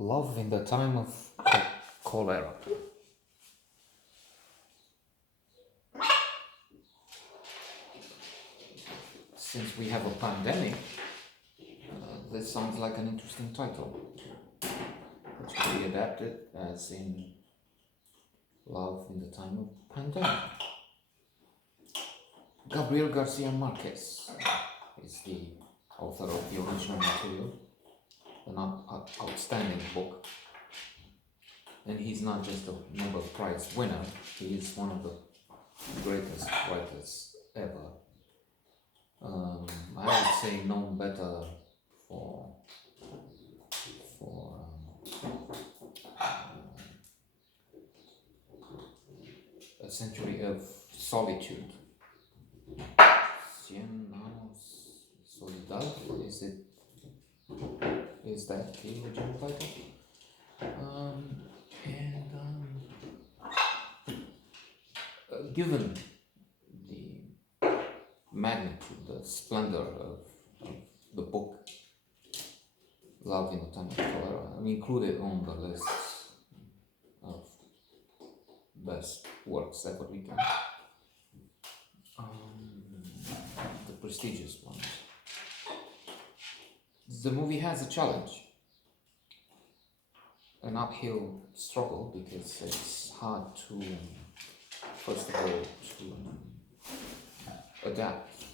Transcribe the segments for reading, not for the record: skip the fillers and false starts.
Love in the time of cholera. Since we have a pandemic, this sounds like an interesting title. It could be adapted as in Love in the Time of Pandemic. Gabriel Garcia Marquez is the author of the original material, an outstanding book. And he's not just a Nobel Prize winner, he is one of the greatest writers ever. I would say known better for A Century of Solitude. Cien años soledad, is that the original title? Given the magnitude, the splendor of the book, Love in the Time of Cholera, I'm included on the list of best works ever written, the prestigious ones. The movie has a challenge, an uphill struggle, because it's hard to, first of all, to adapt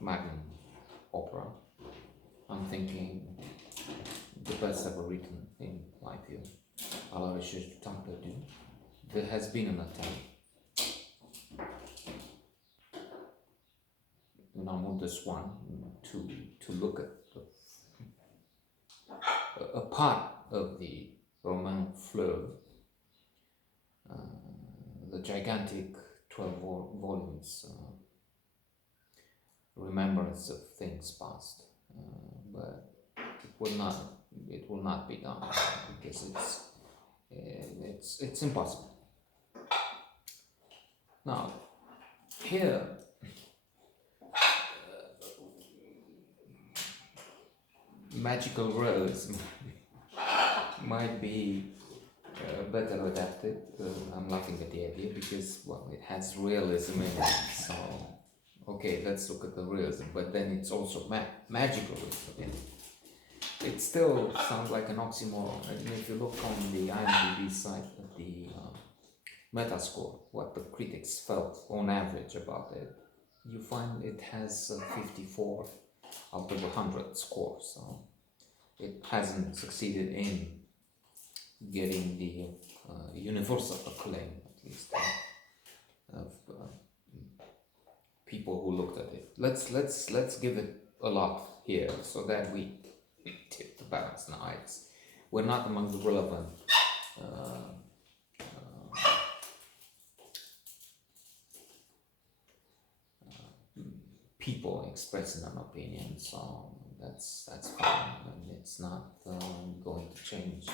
magnum opera. I'm thinking the best ever written, in my view, à la recherche du temps perdu. There has been an attempt, and I'm on this one, to look at a part of the Roman fleuve, the gigantic 12 volumes, remembrance of things past, but it will not be done, because it's impossible. Now, here, magical realism might be better adapted. I'm laughing at the idea because, well, it has realism in it, so okay, let's look at the realism, but then it's also magical realism. It still sounds like an oxymoron. And if you look on the IMDb site at the Metascore, what the critics felt on average about it, you find it has a 54 out of 100 score, so it hasn't succeeded in getting the universal acclaim, at least, of people who looked at it. Let's give it a laugh here, so that we tip the balance. Now, we're not among the relevant people expressing an opinion, so that's fine, and it's not going to change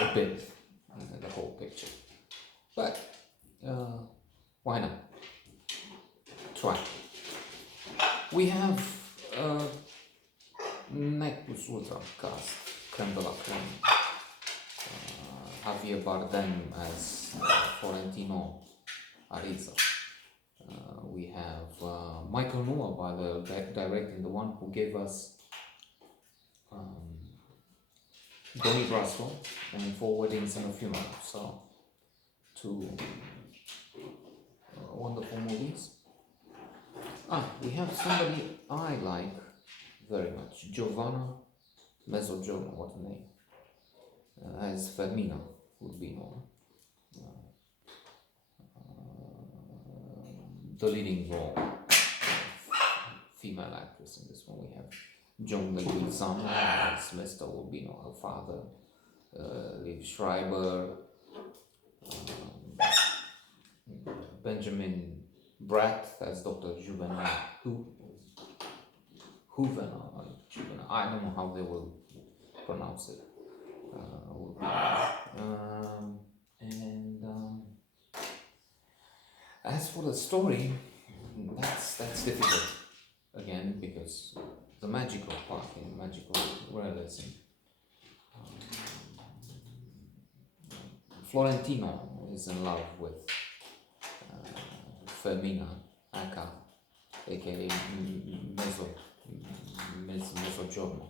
a bit the whole picture. But why not try? We have Nec plus ultra cast, creme de la creme. Javier Bardem as Florentino Ariza. We have Michael Noah by the directing, the one who gave us Donnie Brasco and Four Weddings and a Funeral. So, two wonderful movies. We have somebody I like very much, Giovanna Mezzogiorno, what a name, as Fermina would be known. The leading role, female actress in this one. We have Joan Leguizamo as Mr. Urbino, her father, Liv Schreiber, Benjamin Bratt as Dr. Juvenal Juvenal, I don't know how they will pronounce it. As for the story, that's difficult, again, because the magical part in magical realism. Florentino is in love with Fermina Aka, aka Mezzogiorno,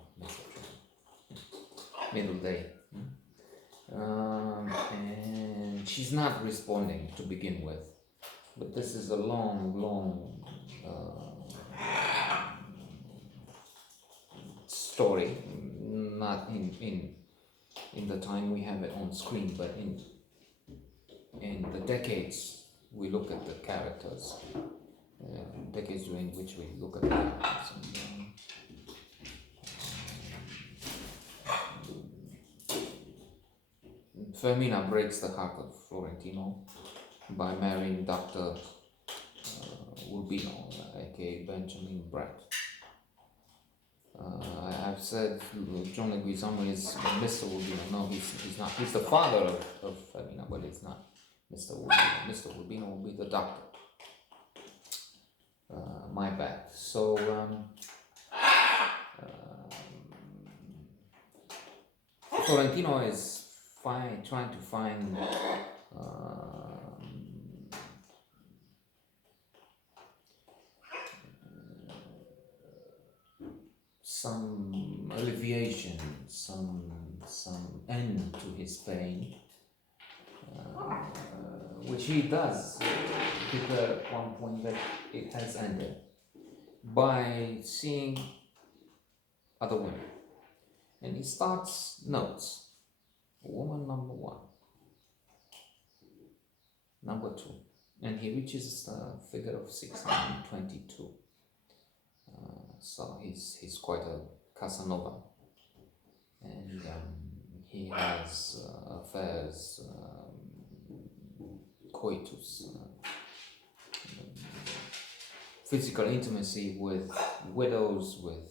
middle day. And she's not responding to begin with, but this is a long story, not in the time we have it on screen, but in the decades we look at the characters, decades during which we look at the characters. Fermina breaks the heart of Florentino by marrying Dr. Urbino, aka Benjamin Bratt. I've said John Leguizamo is Mr. Urbino. No, he's not. He's the father of Fermina, but it's not Mr. Urbino. Mr. Urbino will be the doctor. My bad. So, Florentino is trying to find some alleviation, some end to his pain, which he does declare at one point that it has ended by seeing other women. And he starts notes. Woman number 1, number 2, and he reaches the figure of 622. So he's quite a Casanova, and he has affairs, coitus, physical intimacy with widows, with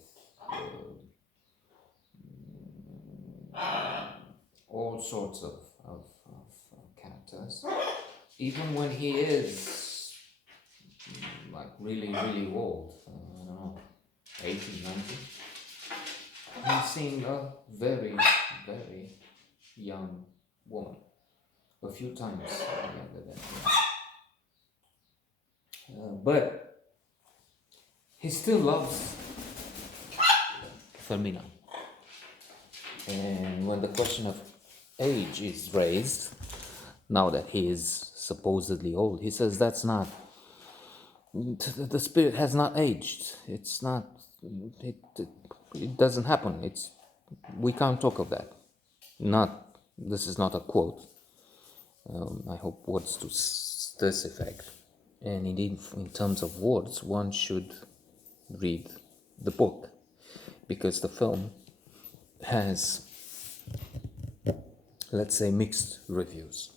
all sorts of characters, even when he is like really old, I don't know, 80, 90. He's seeing a very young woman, a few times younger than him. But he still loves Fermina. And when the question of age is raised, now that he is supposedly old, he says that's not, the spirit has not aged. It's not, it doesn't happen. We can't talk of that. This is not a quote. I hope words to this effect. And indeed, in terms of words, one should read the book, because the film has, let's say, mixed reviews.